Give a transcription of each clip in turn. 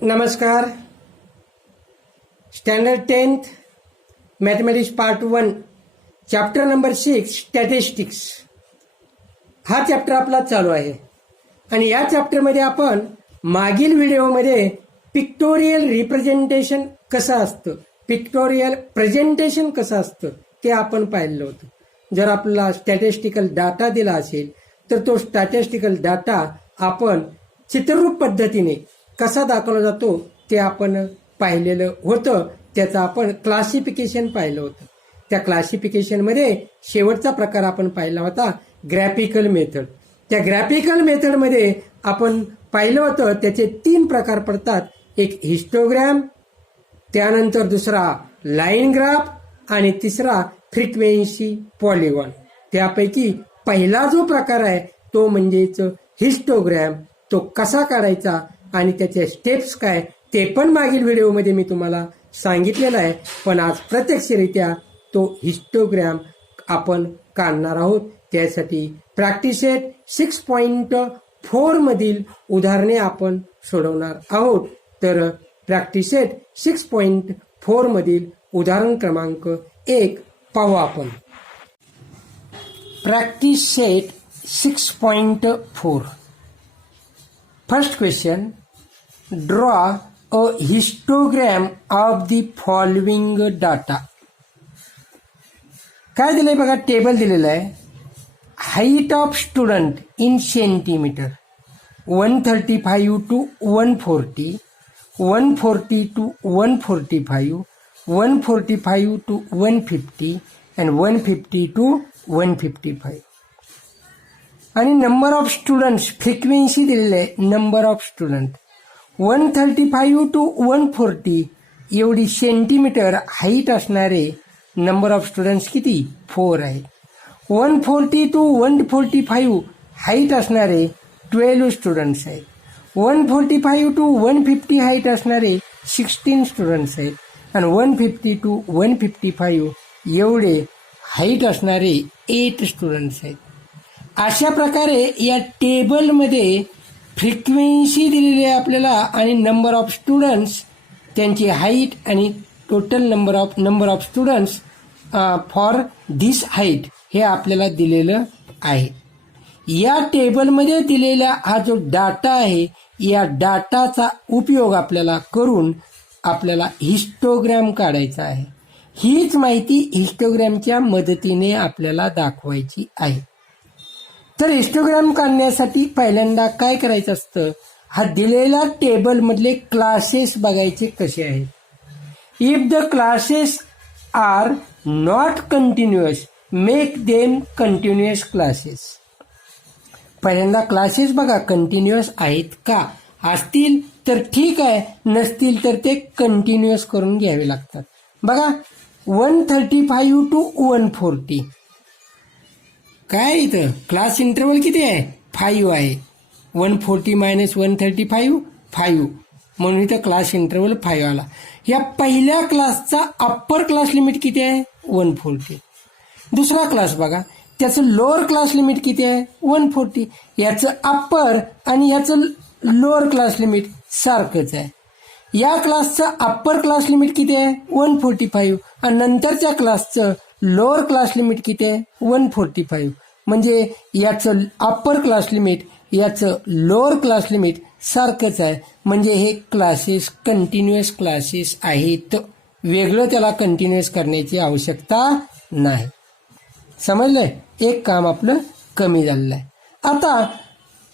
नमस्कार. Standard 10th mathematics part 1 chapter number 6 statistics हा chapter आपला चालू आहे. आणि या चॅप्टरमध्ये आपण मागील व्हिडिओमध्ये पिक्टोरियल रिप्रेझेंटेशन कसं असतं, पिक्टोरियल प्रेझेंटेशन कसं असतं ते आपण पाहिलं होतं. जर आपल्याला स्टॅटिस्टिकल डाटा दिला असेल तर तो स्टॅटिस्टिकल डाटा आपण चित्ररूप पद्धतीने कसा दाखवला जातो ते आपण पाहिलेलं होतं. त्याचं आपण क्लासिफिकेशन पाहिलं होतं. त्या क्लासिफिकेशनमध्ये शेवटचा प्रकार आपण पाहिला होता ग्राफिकल मेथड. त्या ग्राफिकल मेथडमध्ये आपण पाहिलं होतं त्याचे 3 प्रकार पडतात. एक हिस्टोग्राम, त्यानंतर दुसरा लाईन ग्राफ आणि तिसरा फ्रिक्वेन्सी पॉलिगॉन. त्यापैकी पहिला जो प्रकार आहे तो म्हणजेच हिस्टोग्राम. तो कसा काढायचा आणि त्याचे स्टेप्स काय ते पण मागील व्हिडिओमध्ये मी तुम्हाला सांगितलेलं आहे. पण आज प्रत्यक्षरित्या तो हिस्टोग्राम आपण काढणार आहोत. त्यासाठी प्रॅक्टिस सेट 6.4 मधील उदाहरणे आपण सोडवणार आहोत. तर प्रॅक्टिस सेट 6.4 मधील उदाहरण क्रमांक 1 पाहू आपण. Practice set 6.4. First question, draw a histogram of the following data. काय दिलंय बघा, टेबल दिलेलं आहे. Height of student in centimetre 135 to 140, 140 to 145, 145 to 150 and 150 to 155. आणि नंबर ऑफ स्टुडंट्स फ्रिक्वेन्सी दिलेलं आहे. नंबर ऑफ स्टुडंट 135 to 140 एवढी सेंटीमीटर हाईट असणारे नंबर ऑफ स्टुडंट्स किती 4 आहेत. 140 to 145 हाईट असणारे 12 स्टुडंट्स आहेत. 145 to 150 हाईट असणारे 16 स्टुडंट्स आहेत. आणि 150 to 155 एवढे हाईट असणारे 8 स्टुडंट्स आहेत. अशा प्रकारे या टेबलमध्ये फ्रिक्वेन्सी दिलेली आहे आपल्याला आणि नंबर ऑफ स्टुडंट्स, त्यांची हाईट आणि total number of students for this height हे आपल्याला दिलेलं आहे. या टेबलमध्ये दिलेला हा जो डाटा आहे या डाटाचा उपयोग आपल्याला करून आपल्याला हिस्टोग्राम काढायचा आहे. हीच माहिती हिस्टोग्रामच्या मदतीने आपल्याला दाखवायची आहे. तर हिस्टोग्राम काढण्यासाठी पहिल्यांदा काय करायचं असतं, हा दिलेला टेबलमधले क्लासेस बघायचे कसे आहेत. If the classes are not continuous make them continuous classes. पहिल्यांदा क्लासेस बघा कंटिन्युअस आहेत का, असतील तर ठीक आहे, नसतील तर ते कंटिन्युअस करून घ्यावे लागतात. बघा 135 to 140 काय इथं क्लास इंटरवल किती आहे 5 आहे. 140 - 135 5 म्हणून इथं क्लास इंटरवल 5 आला. या पहिल्या क्लासचा अप्पर क्लास लिमिट किती आहे 140. दुसरा क्लास बघा त्याचं लोअर क्लास लिमिट किती आहे 140. याचं अप्पर आणि याचं लोअर क्लास लिमिट सारखंच आहे. या क्लासचं अप्पर क्लास लिमिट किती आहे 145 आणि नंतरच्या क्लासचं लोअर क्लास लिमिट किती आहे 145. म्हणजे याचं अप्पर क्लास लिमिट याचं लोअर क्लास लिमिट सारखंच आहे. म्हणजे हे क्लासेस कंटिन्युअस क्लासेस आहेत. वेगळं त्याला कंटिन्युअस करण्याची आवश्यकता नाही. समजलंय, एक काम आपलं कमी झालेलं आहे. आता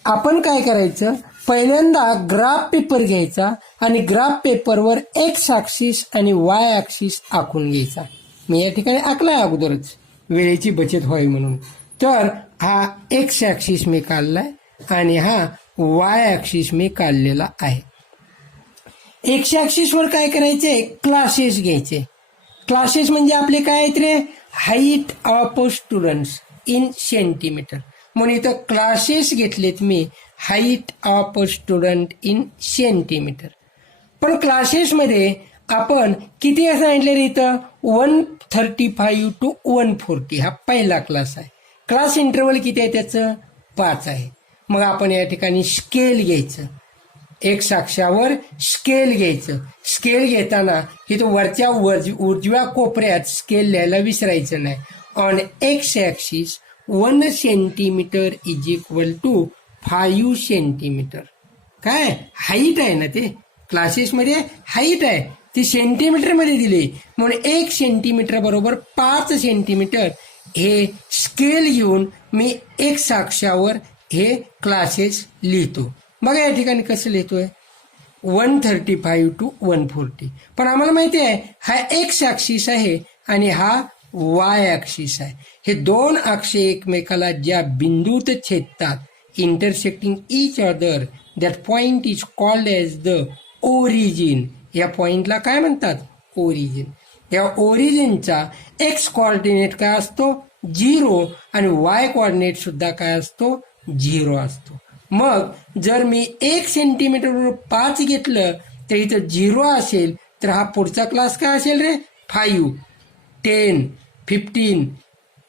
आपण काय करायचं, पहिल्यांदा ग्राफ पेपर घ्यायचा आणि ग्राफ पेपरवर एक्स ॲक्सिस आणि वाय ॲक्सिस आखून घ्यायचा. मी या ठिकाणी आखलाय अगोदरच वेळेची बचत व्हावी म्हणून. तर हा एक्स ॲक्सिस मी काढलाय आणि हा वाय ॲक्सिस मी काढलेला आहे. एक्स ॲक्सिसवर काय करायचे, क्लासेस घ्यायचे. क्लासेस म्हणजे आपले काय आहेत रे, height of students in centimetre. म्हणून इथं क्लासेस घेतलेत मी, height of student in centimetre. पण क्लासेसमध्ये आपण किती सांगितले रे इथं 135 to 140 हा पहिला क्लास आहे. क्लास इंटरवल किती आहे त्याचं 5 आहे. मग आपण या ठिकाणी स्केल घ्यायचं. एक्स अक्षावर स्केल घ्यायचं. स्केल घेताना इथं वरच्या उजव्या कोपऱ्यात स्केल लिहायला विसरायचं नाही. On X axis 1 centimetre is equal to 5 centimetre. काय हाईट आहे ना, ते क्लासेसमध्ये हाईट आहे ती सेंटीमीटरमध्ये दिली, म्हणून 1 सेंटीमीटर बरोबर 5 सेंटीमीटर हे स्केल घेऊन मी एक्स अक्षावर हे क्लासेस लिहितो. बघा या ठिकाणी कसं लिहितोय, 135 to 140. पण आम्हाला माहिती आहे हा एक्स ॲक्सिस आहे आणि हा वाय ॲक्सिस आहे. हे दोन अक्ष एकमेकाला ज्या बिंदूत छेदतात, intersecting each other, that point is called as the origin. या पॉइंटला काय म्हणतात, ओरिजिन. या ओरिजिनचा एक्स कोऑर्डिनेट काय असतो, 0, आणि वाय कोऑर्डिनेट सुद्धा काय असतो, 0 असतो. मग जर मी 1 सेंटीमीटर 5 घेतलं तर इथं 0 असेल, तर हा पुढचा क्लास काय असेल रे, 5, 10, 15,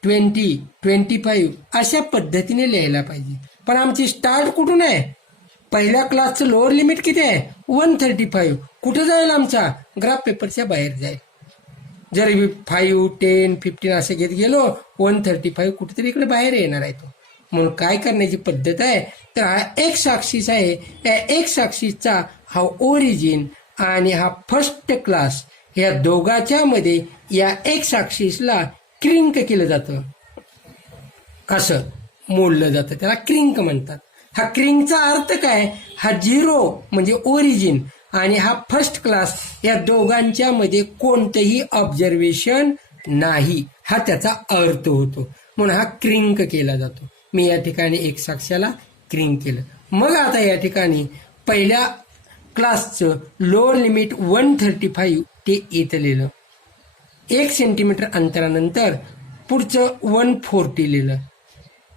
20, 25 अशा पद्धतीने लिहायला पाहिजे. पण आमची स्टार्ट कुठून आहे, पहिल्या क्लासचं लोअर लिमिट किती आहे, 135. कुठं जाईल आमचा, ग्राफ पेपरच्या बाहेर जाईल. जर 5, 10, 15 असं घेत गेलो, 135 कुठेतरी इकडे बाहेर येणार आहे तो. म्हणून काय करण्याची पद्धत आहे, तर हा एक्स ॲक्सिस आहे, या एक्स ॲक्सिसचा हा ओरिजिन आणि हा फर्स्ट क्लास, या दोघांच्या मध्ये या एक्स ॲक्सिसला क्रिंक केलं जातं, असं मोडलं जातं, त्याला क्रिंक म्हणतात. हा क्रिंकचा अर्थ काय, हा 0 म्हणजे ओरिजिन आणि हा फर्स्ट क्लास, या दोघांच्या मध्ये कोणतंही ऑब्झर्वेशन नाही, हा त्याचा अर्थ होतो. म्हणून हा क्रिंक केला जातो. मी या ठिकाणी एक्स अक्षाला क्रिंक केलं. मग आता या ठिकाणी पहिल्या क्लासचं लोअर लिमिट 135 ते इथं लिहिलं. 1 सेंटीमीटर अंतरानंतर पुढचं 140 लिहिलं.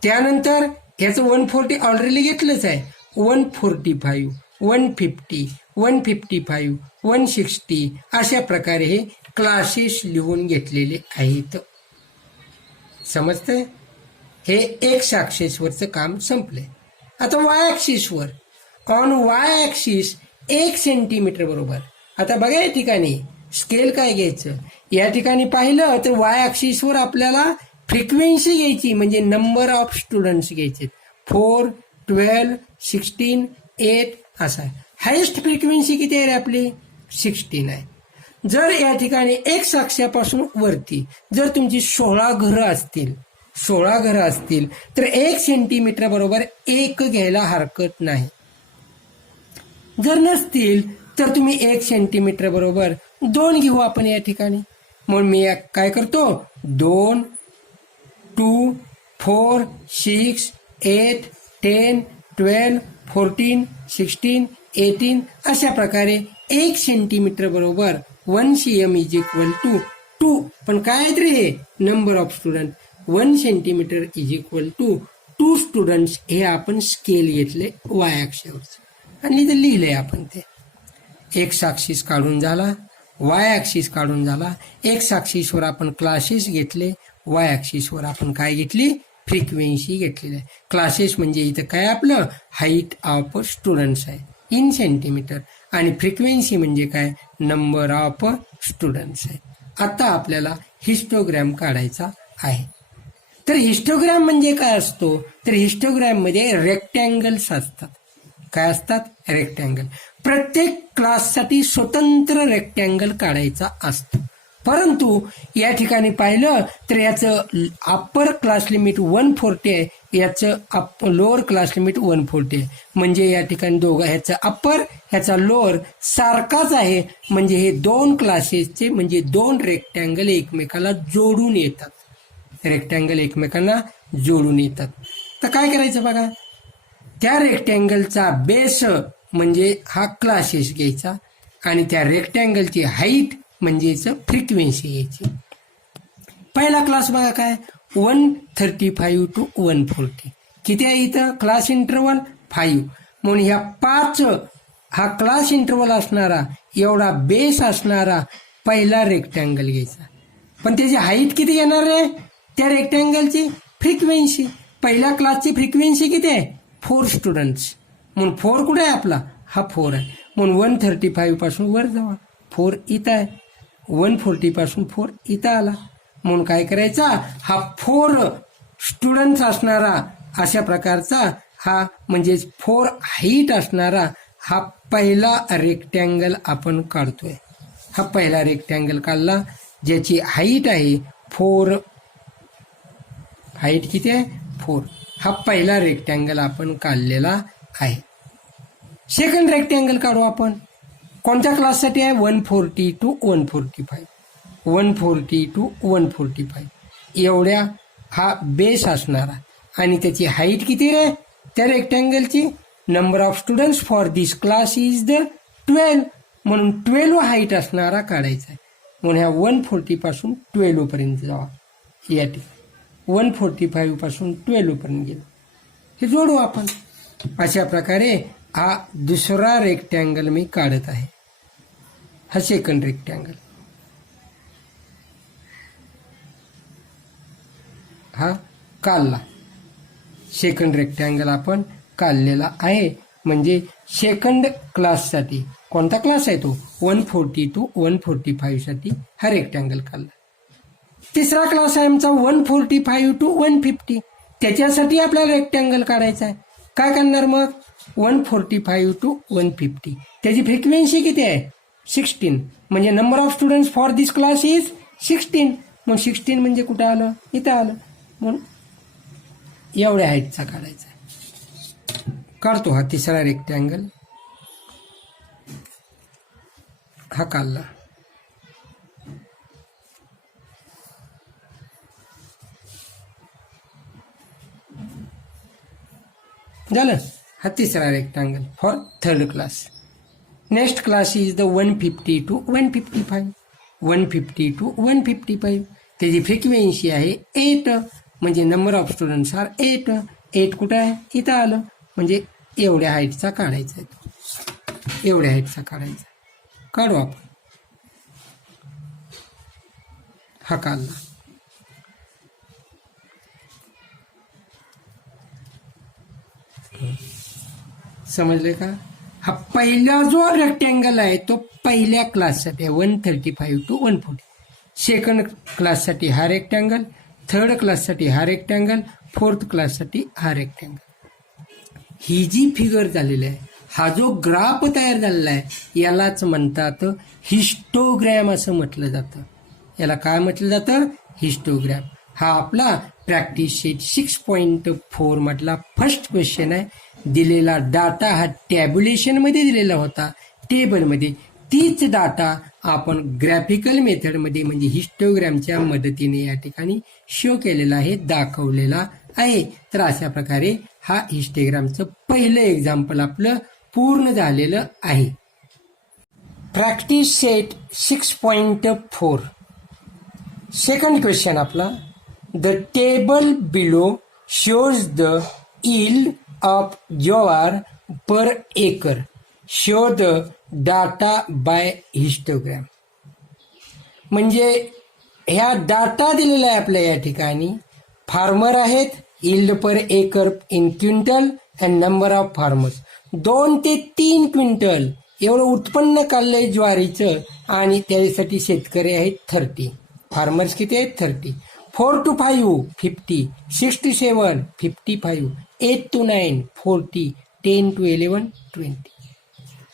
त्यानंतर ह्याचं 140 ऑलरेडी घेतलंच आहे, 145, 150, 155, 160 अशा प्रकारे हे क्लासेस लिहून घेतलेले आहेत. समजतंय, हे एक्स ॲक्सिसवरचं काम संपले. आता वाय ॲक्सिसवर, ऑन वाय ॲक्सिस 1 सेंटीमीटर बरोबर. आता बघा या ठिकाणी स्केल काय घ्यायचं, या ठिकाणी पाहिलं तर वाय ॲक्सिसवर आपल्याला फ्रिक्वेन्सी घ्यायची, म्हणजे नंबर ऑफ स्टुडंट्स घ्यायचे, 4, 12, 16, 8 असा आहे. हायेस्ट फ्रिक्वेन्सी किती आहे रे आपली, 16 आहे. जर या ठिकाणी एक्स अक्षापासून वरती जर तुमची 16 घरं असतील तर 1 सेंटीमीटर बरोबर 1 घ्यायला हरकत नाही. जर नसतील तर तुम्ही 1 सेंटीमीटर बरोबर 2 घेऊ आपण या ठिकाणी. म्हणून मी काय करतो, 2, 2, 4, 6, 8, 10, 12, 14, 16, 18 अशा प्रकारे 1 सेंटीमीटर बरोबर 1 cm इज इक्वल टू 2. पण काय आहेत रे हे, number of student. 1 centimetre is equal to 2 students हे आपण स्केल घेतले वाय अक्षावरचं आणि इथं लिहिलंय आपण ते. एक्स ॲक्सिस काढून झाला, वाय ॲक्सिस काढून झाला. एक्स ॲक्सिसवर आपण क्लासेस घेतले, वाय ॲक्सिसवर आपण काय घेतली, फ्रिक्वेन्सी घेतलेली आहे. क्लासेस म्हणजे इथं काय आपलं हाईट ऑफ स्टुडंट्स आहे इन सेंटीमीटर, आणि फ्रिक्वेन्सी म्हणजे काय, नंबर ऑफ स्टुडंट्स आहे. आता आपल्याला हिस्टोग्रॅम काढायचा आहे. तर हिस्टोग्रॅम म्हणजे काय असतो, तर हिस्टोग्रॅममध्ये रेक्टँगल्स असतात. काय असतात, रेक्टँगल. प्रत्येक क्लाससाठी स्वतंत्र रेक्टँगल काढायचा असतो. परंतु या ठिकाणी पाहिलं तर याचं अप्पर क्लास लिमिट 140 आहे, याचं लोअर क्लास लिमिट 140 आहे. म्हणजे या ठिकाणी ह्याचं अप्पर ह्याचा लोअर सारखाच आहे. म्हणजे हे 2 क्लासेसचे म्हणजे 2 रेक्टँगल एकमेकाला जोडून येतात. रेक्टँगल एकमेकांना जोडून येतात. तर काय करायचं बघा, त्या रेक्टँगलचा बेस म्हणजे हा क्लासेस घ्यायचा आणि त्या रेक्टँगलची हाईट म्हणजेच फ्रिक्वेन्सी घ्यायची. पहिला क्लास बघा काय, 135 to 140. किती आहे इथं क्लास इंटरवल, 5. म्हणून ह्या 5 हा क्लास इंटरवल असणारा एवढा बेस असणारा पहिला रेक्टँगल घ्यायचा. पण त्याची हाईट किती येणार आहे, त्या रेक्टँगलची फ्रिक्वेन्सी. पहिल्या क्लासची फ्रिक्वेन्सी किती आहे, 4 स्टुडंट्स. म्हणून 4 कुठे आहे आपला, हा 4 आहे, म्हणून 135 पासून वर जावा, 4 इथं आहे, 140 पासून 4 इथं आला, म्हणून काय करायचा, हा 4 स्टुडंट्स असणारा अशा प्रकारचा हा म्हणजे 4 हाईट असणारा हा पहिला रेक्टँगल आपण काढतोय. हा पहिला रेक्टँगल काढला ज्याची हाईट आहे 4, हाईट किती आहे 4. हा पहिला रेक्टँगल आपण काढलेला आहे. सेकंड रेक्टँगल काढू आपण. कोणत्या क्लाससाठी आहे, 140 to 145, 140 to 145 एवढ्या हा बेस असणारा आणि त्याची हाईट किती रे त्या रेक्टँगलची, number of students for this class is the 12, म्हणून 12 हाईट असणारा काढायचा आहे. म्हणून ह्या 140 पासून 12 पर्यंत जावा, या ठिकाणी 145 पासून 12 पर्यंत गेलो, हे जोडू आपण. अशा प्रकारे हा दुसरा रेक्टँगल मी काढत आहे. हा सेकंड रेक्टँगल, हा काढला. सेकंड रेक्टँगल आपण काढलेला आहे. म्हणजे सेकंड क्लाससाठी, कोणता क्लास आहे तो, 140 to 145 साठी हा रेक्टँगल काढला. तिसरा क्लास आहे आमचा 145 to 150, त्याच्यासाठी आपल्याला रेक्टँगल काढायचा आहे. काय करणार मग, 145 to 150 त्याची फ्रिक्वेन्सी किती आहे, 16, म्हणजे number of students for this class is 16, मग 16 म्हणजे कुठं आलं, इथं आलं, म्हणून एवढ्या हाईटचा काढायचा आहे. काढतो हा तिसरा रेक्टँगल, हा काढला. झालं, हा तिसरा rectangle for third class. Next class is the 150 to 155, 150 to 155 त्याची फ्रिक्वेन्सी आहे 8, म्हणजे नंबर ऑफ स्टुडंट्स आर 8. 8 कुठं आहे, इथं आलं, म्हणजे एवढ्या हाईटचा काढायचा आहे, एवढ्या हाईटचा काढायचा. काढू आपण. हा काढला. समजले का. हा पहिला जो रेक्टँगल आहे तो पहिल्या क्लाससाठी आहे, 135 to 140. सेकंड क्लाससाठी हा रेक्टँगल, थर्ड क्लाससाठी हा रेक्टँगल, फोर्थ क्लाससाठी हा रेक्टँगल. ही जी फिगर झालेली आहे, हा जो ग्राफ तयार झालेला आहे यालाच म्हणतात हिस्टोग्रॅम असं म्हटलं जातं. याला काय म्हटलं जातं, हिस्टोग्रॅम. हा आपला प्रॅक्टिस शीट 6.4 मधला फर्स्ट क्वेश्चन आहे. दिलेला डाटा हा टॅब्युलेशनमध्ये दिलेला होता, टेबलमध्ये. तीच डाटा आपण ग्राफिकल मेथडमध्ये म्हणजे हिस्टोग्रॅमच्या मदतीने या ठिकाणी शो केलेला आहे, दाखवलेला आहे. तर अशा प्रकारे हा हिस्टोग्रामचं पहिलं एक्झाम्पल आपलं पूर्ण झालेलं आहे. प्रॅक्टिस सेट 6.4 सेकंड क्वेश्चन आपला. The table below shows the yield of jowar per acre. Show the data by histogram. म्हणजे ह्या डाटा दिलेला आहे आपल्या या ठिकाणी. फार्मर आहेत, yield per acre in quintal and number of farmers. 2 ते 3 क्विंटल एवढं उत्पन्न काढलंय ज्वारीचं आणि त्यासाठी शेतकरी आहेत 30. फार्मर्स किती आहेत 30. 4 to 5 50, 6 to 7 55, 8 to 9 40, 10 to 11 20.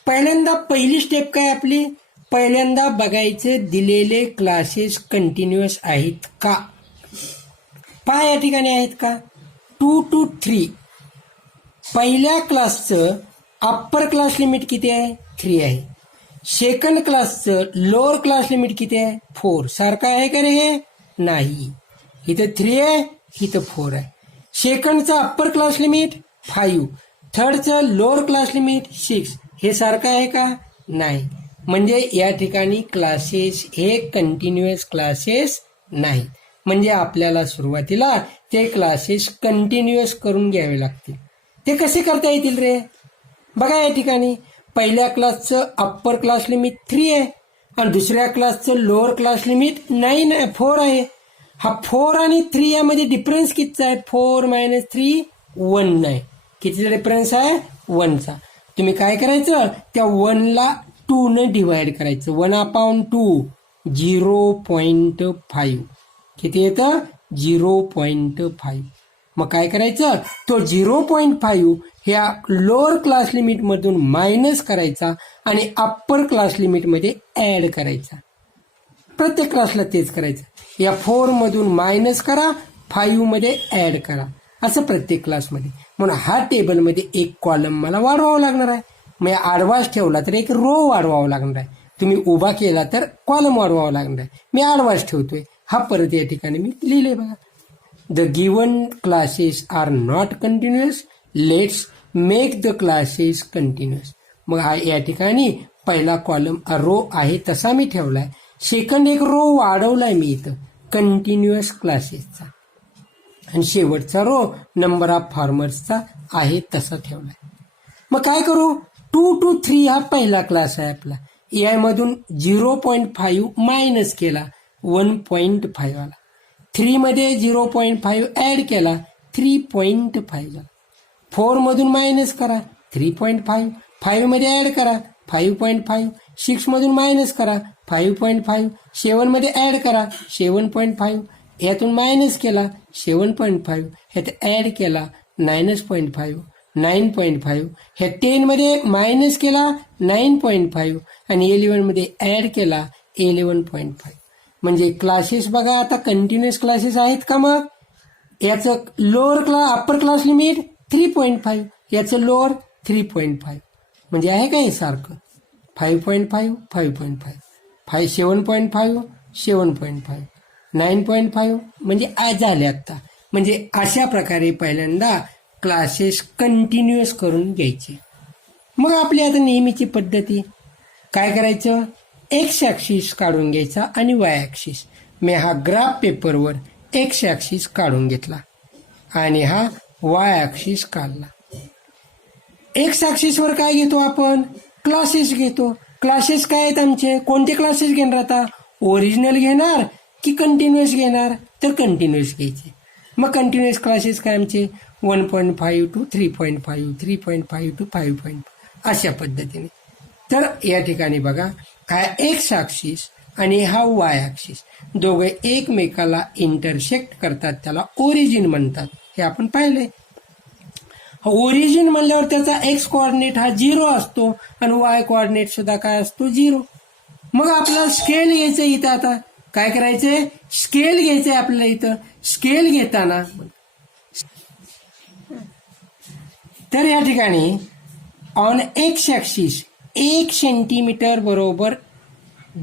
पहिल्यांदा पहिली स्टेप काय आपली, पहिल्यांदा बघायचं दिलेले क्लासेस कंटिन्युअस आहेत का. पहा या ठिकाणी आहेत का. 2 to 3 पहिल्या क्लासचं अप्पर क्लास लिमिट किती आहे 3 आहे. सेकंड क्लासचं लोअर क्लास लिमिट किती आहे 4. सारखं आहे का रे हे, नाही. इथं 3 आहे, इथं 4 आहे. सेकंडचं अप्पर क्लास लिमिट 5, थर्डचं लोअर क्लास लिमिट 6. हे सारखं आहे का, नाही. म्हणजे या ठिकाणी क्लासेस हे कंटिन्युअस क्लासेस नाही. म्हणजे आपल्याला सुरुवातीला ते क्लासेस कंटिन्युअस करून घ्यावे लागतील. ते कसे करता येतील रे, बघा या ठिकाणी. पहिल्या क्लासचं अप्पर क्लास लिमिट 3 आहे आणि दुसऱ्या क्लासचं लोअर क्लास लिमिट 4 आहे. हा 4 आणि 3 यामध्ये डिफरन्स कितीचा आहे, 4 - 3 1 आहे. कितीचा डिफरन्स आहे 1चा. तुम्ही काय करायचं, त्या 1ला 2 डिवाइड करायचं. 1/2 0.5 किती येतं, 0.5. मग काय करायचं, तो 0.5 ह्या लोअर क्लास लिमिटमधून मायनस करायचा आणि अप्पर क्लास लिमिटमध्ये ऍड करायचा. प्रत्येक क्लासला तेच करायचं. या 4 मधून मायनस करा, 5 मध्ये ऍड करा, असं प्रत्येक क्लासमध्ये. म्हणून हा टेबलमध्ये एक कॉलम मला वाढवावा लागणार आहे. मग आडवाच ठेवला तर एक रो वाढवावा लागणार आहे. तुम्ही उभा केला तर कॉलम वाढवावा लागणार आहे. मी आडवाच ठेवतोय. हा परत या ठिकाणी मी लिहिले बघा. The given classes are not continuous, let's make the classes continuous. मग या ठिकाणी पहिला कॉलम रो आहे तसा मी ठेवलाय. सेकंड एक रो वाढवलाय मी इथं कंटिन्युअस क्लासेसचा, आणि शेवटचा रो नंबर ऑफ फार्मर्सचा आहे तसा ठेवलाय. मग काय करू, 2 to 3 हा पहिला क्लास आहे आपला. यामधून 0.5 मायनस केला, 1.5 आला. 3 मध्ये 0.5 ऍड केला, 3.5 झाला. 4 मधून मायनस करा, 3.5. 5 मध्ये ऍड करा, 5.5. 6 मधून मायनस करा, 5.5. 7 मध्ये ऍड करा, 7.5. यातून मायनस केला, 7.5. ह्यात ऍड केला, -0.5, 9.5. ह्या 10 मध्ये मायनस केला, 9.5, आणि 11 मध्ये ऍड केला, 11.5. म्हणजे क्लासेस बघा आता कंटिन्युअस क्लासेस आहेत का. मग याचं lower class upper class limit 3.5, याचं लोअर 3.5. म्हणजे आहे का हे सारखं. 5.5, 5.5, 7.5, 7.5, 9.5 म्हणजे आज झाले आता. म्हणजे अशा प्रकारे पहिल्यांदा क्लासेस कंटिन्युअस करून घ्यायचे. मग आपली आता नेहमीची पद्धती काय करायचं, एक्स ॲक्सिस काढून घ्यायचा आणि वाय ॲक्सिस. मी हा ग्राफ पेपरवर एक्स ॲक्सिस काढून घेतला आणि हा वाय ॲक्सिस काढला. एक्स ॲक्सिसवर काय घेतो आपण, क्लासेस घेतो. क्लासेस काय आहेत आमचे, कोणते क्लासेस घेणार आता, ओरिजिनल घेणार की कंटिन्युअस घेणार, तर कंटिन्युअस घ्यायचे. मग कंटिन्युअस क्लासेस काय आमचे 1.5 to 3.5, 3.5 to 5.5 अशा पद्धतीने. तर या ठिकाणी बघा हा एक्स ॲक्सिस आणि हा वाय ॲक्सिस दोघे एकमेकाला इंटरसेक्ट करतात, त्याला ओरिजिन म्हणतात. हे आपण पाहिले. ओरिजिन म्हणल्यावर त्याचा एक्स कोऑर्डिनेट हा 0 असतो आणि वाय कोऑर्डिनेट सुद्धा काय असतो, 0. मग आपल्याला स्केल घ्यायचं इथं. आता काय करायचंय, स्केल घ्यायचंय आपल्याला इथं. स्केल घेताना तर या ठिकाणी ऑन एक्स ॲक्सिस 1 सेंटीमीटर बरोबर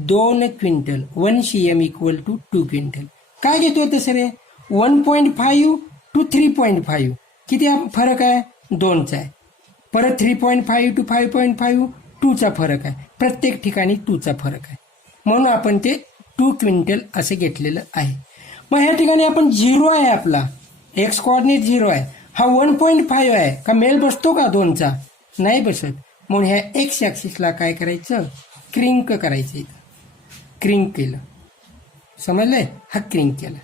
2 quintal, 1 cm equal to 2 quintal. काय घेतो तसं रे, 1.5 to 3.5 किती फरक आहे, 2चा आहे. परत 3.5 to 5.5 2चा फरक आहे. प्रत्येक ठिकाणी 2चा फरक आहे, म्हणून आपण ते 2 क्विंटल असं घेतलेलं आहे. मग ह्या ठिकाणी आपण 0 आहे, आपला एक्स कोऑर्डिनेट 0 आहे. हा 1.5 आहे का, मेल बसतो का 2चा, नाही बसत. म्हणून ह्या एक्स ॲक्सिसला काय करायचं, क्रिंक करायचं. इथं क्रिंक केलं, समजलंय, हा क्रिंक केला.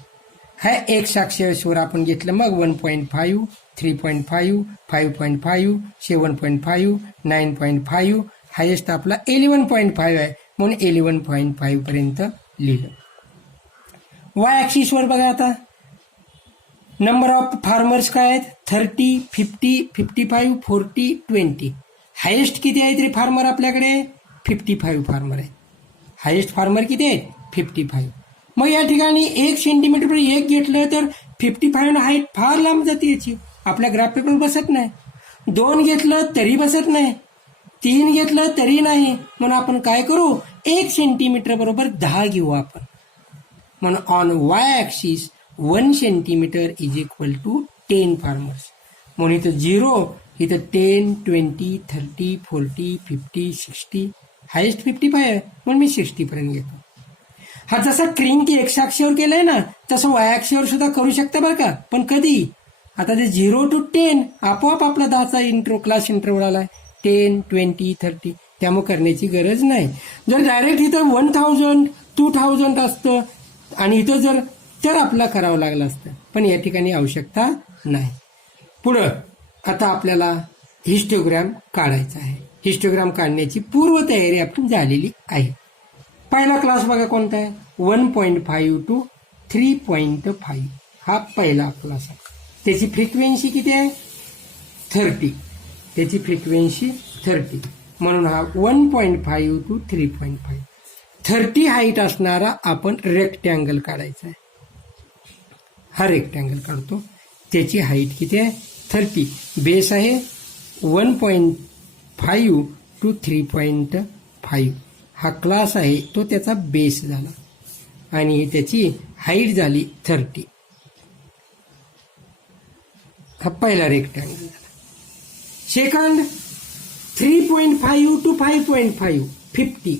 हा एक्स ॲक्सिसवर आपण घेतलं. मग 1.5, 3.5, 5.5, 7.5, 9.5, हायेस्ट आपला 11.5 आहे, म्हणून 11.5 पर्यंत लिहिलं. वाय ॲक्सिसवर बघा आता नंबर ऑफ फार्मर्स काय आहेत, 30, 50, 55, 40, 20. हायेस्ट किती आहेत रे फार्मर आपल्याकडे, 55 फार्मर आहेत. हायेस्ट फार्मर किती आहेत, 55. मग या ठिकाणी 1 सेंटीमीटर एक घेतलं तर 55 हाईट फार लांब जाते याची, आपल्या ग्राफ पेपर बसत नाही. 2 घेतलं तरी बसत नाही, 3 घेतलं तरी नाही. म्हणून आपण काय करू, 1 सेंटीमीटर बरोबर 10 घेऊ आपण. म्हणून on Y axis 1 centimetre is equal to 10 farmers. म्हणून इथं 0, इथं 10, 20, 30, 40, 50, 60, हायेस्ट 55 आहे, म्हणून मी 60 पर्यंत घेतो. हा जसा क्रिंक एक्स ॲक्सिसवर केलंय ना, तसं वाय ॲक्सिसवर सुद्धा करू शकता बरं का. पण कधी, आता ते 0 to 10 आपोआप आपला 10चा क्लास इंटरव्हल आलाय, 10, 20, 30, त्यामुळे करण्याची गरज नाही. जर डायरेक्ट इथं 1000, 2000 असतं आणि इथं जर तर आपला करावं लागलं असतं, पण या ठिकाणी आवश्यकता नाही. पुढं आता आपल्याला हिस्टोग्राम काढायचा आहे. हिस्टोग्राम काढण्याची पूर्वतयारी आपण झालेली आहे. पहिला क्लास बघा कोणता आहे, 1.5 to 3.5 हा पहिला क्लास आहे. त्याची फ्रिक्वेन्सी किती आहे, 30. त्याची फ्रिक्वेन्सी 30, म्हणून हा 1.5 to 3.5. 30 हाईट असणारा आपण रेक्टँगल काढायचा आहे. हा रेक्टँगल काढतो. त्याची हाईट किती आहे, 30. बेस आहे 1.5 to 3.5. हा क्लास आहे तो त्याचा बेस झाला आणि त्याची हाईट झाली 30. हा पहिला रेक्टँगल झाला. Second 3.5 to 5.5 50.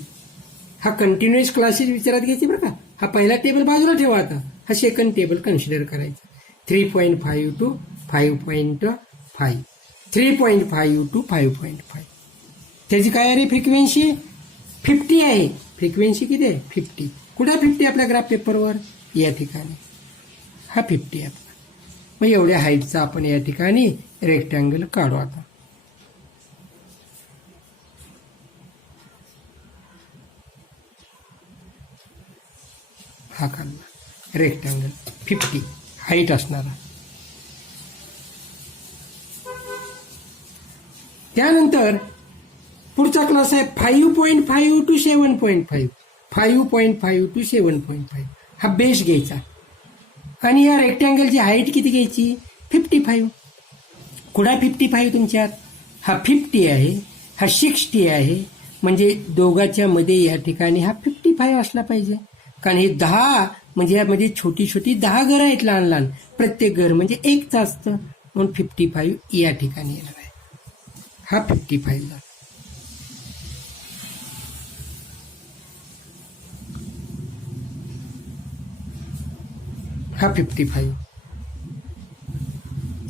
हा कंटिन्युअस क्लासेस विचारात घ्यायचे बरं का. हा पहिला टेबल बाजूला ठेवा. आता हा सेकंड टेबल कन्सिडर करायचा. 3.5 to 5.5. 3.5 to 5.5. त्याची काय आहे फ्रिक्वेन्सी, 50 आहे. फ्रिक्वेन्सी किती आहे, 50. कुठे 50 आपल्या ग्राफ पेपरवर, या ठिकाणी हा 50 आहे. मग एवढ्या हाईटचा आपण या ठिकाणी रेक्टँगल काढू. आता हा काढला रेक्टँगल 50 हाईट असणारा. त्यानंतर पुढचा क्लास आहे 5.5 to 7.5. 5.5 to 7.5 हा बेस घ्यायचा आणि या रेक्टँगलची हाईट किती घ्यायची, 55. कुठा 55 तुमच्यात, हा 50 आहे, हा 60 आहे. म्हणजे दोघांच्या मध्ये या ठिकाणी हा 55 असला पाहिजे. कारण हे 10 म्हणजे यामध्ये छोटी छोटी 10 घरं आहेत, लहान लहान. प्रत्येक घर म्हणजे एकच असतं, म्हणून 55 या ठिकाणी येणार आहे. हा 55 झाला. हा 55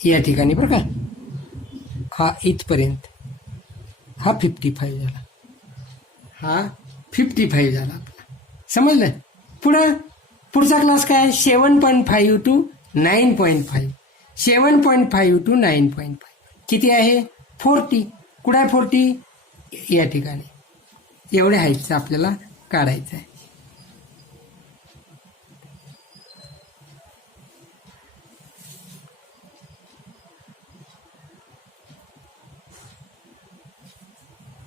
या ठिकाणी बरं का. हा इथपर्यंत हा 55 झाला. हा 55 झाला आपला. समजलं. पुढचा क्लास काय, 7.5 to 9.5. 7.5 to 9.5 किती आहे, 40. कुठं आहे 40, या ठिकाणी. एवढ्या हाईटचं आपल्याला काढायचं आहे.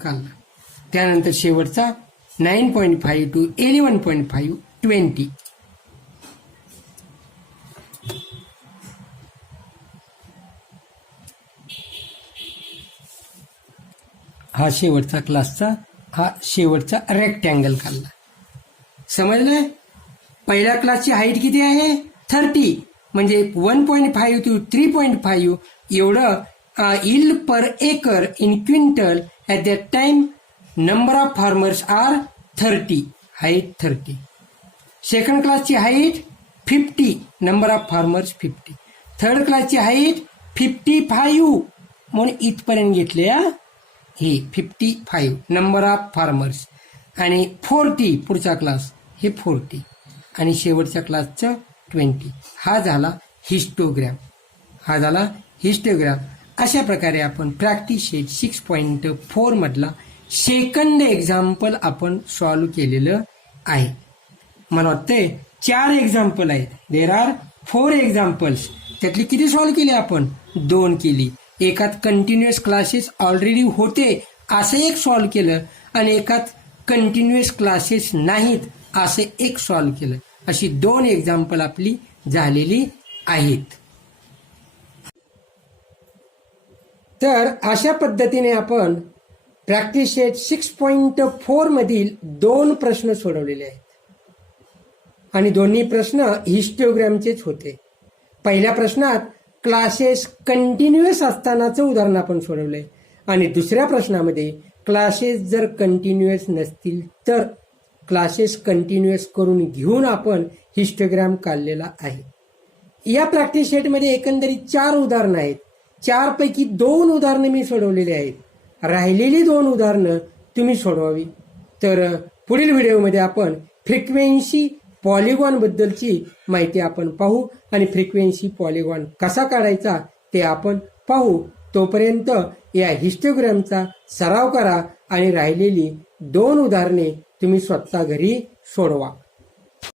काढला. त्यानंतर शेवटचा 9.5 to 11.5 20. हा शेवटचा क्लासचा हा शेवटचा रेक्टँगल काढला. समजलं. पहिल्या क्लासची हाईट किती आहे, 30. म्हणजे 1.5 to 3.5 एवढं yield per acre in quintal. At that time number of farmers are 30. Height 30. Second क्लासची height 50. Number of farmers 50. Third क्लासची हाईट 55 म्हणून इथपर्यंत घेतले. हे 55 नंबर ऑफ फार्मर्स. आणि 40 पुढचा क्लास हे 40 आणि शेवटच्या क्लासचं 20. हा झाला हिस्टोग्राम. हा झाला हिस्टोग्राम. अशा प्रकारे आपण प्रॅक्टिस शीट 6.4 मधला सेकंड एक्झाम्पल आपण सॉल्व्ह केलेलं आहे. मला वाटतंय 4 एक्झाम्पल आहेत. There are 4 examples. त्यातली किती सॉल्व्ह केली आपण, 2 केली. एकात कंटिन्युअस क्लासेस ऑलरेडी होते असं एक सॉल्व्ह केलं आणि एकात कंटिन्युअस क्लासेस नाहीत असं एक सॉल्व्ह केलं. अशी 2 एक्झाम्पल आपली झालेली आहेत. तर अशा पद्धतीने आपण प्रॅक्टिस सेट 6.4 मधील 2 प्रश्न सोडवलेले आहेत आणि दोन्ही प्रश्न हिस्टोग्रामचेच होते. पहिल्या प्रश्नात क्लासेस कंटिन्युअस असतानाचं उदाहरण आपण सोडवलंय आणि दुसऱ्या प्रश्नामध्ये क्लासेस जर कंटिन्युअस नसतील तर क्लासेस कंटिन्युअस करून घेऊन आपण हिस्टोग्राम काढलेला आहे. या प्रॅक्टिस सेटमध्ये एकंदरीत 4 उदाहरणं आहेत. 4 पैकी 2 उदाहरणं मी सोडवलेली आहेत. राहिलेली 2 उदाहरणं तुम्ही सोडवावी. तर पुढील व्हिडिओमध्ये आपण फ्रिक्वेन्सी पॉलिगॉन बद्दलची माहिती आपण पाहू आणि फ्रिक्वेन्सी पॉलिगॉन कसा काढायचा ते आपण पाहू. तोपर्यंत या हिस्टोग्रामचा सराव करा आणि राहिलेली 2 उदाहरणे तुम्ही स्वतः घरी सोडवा.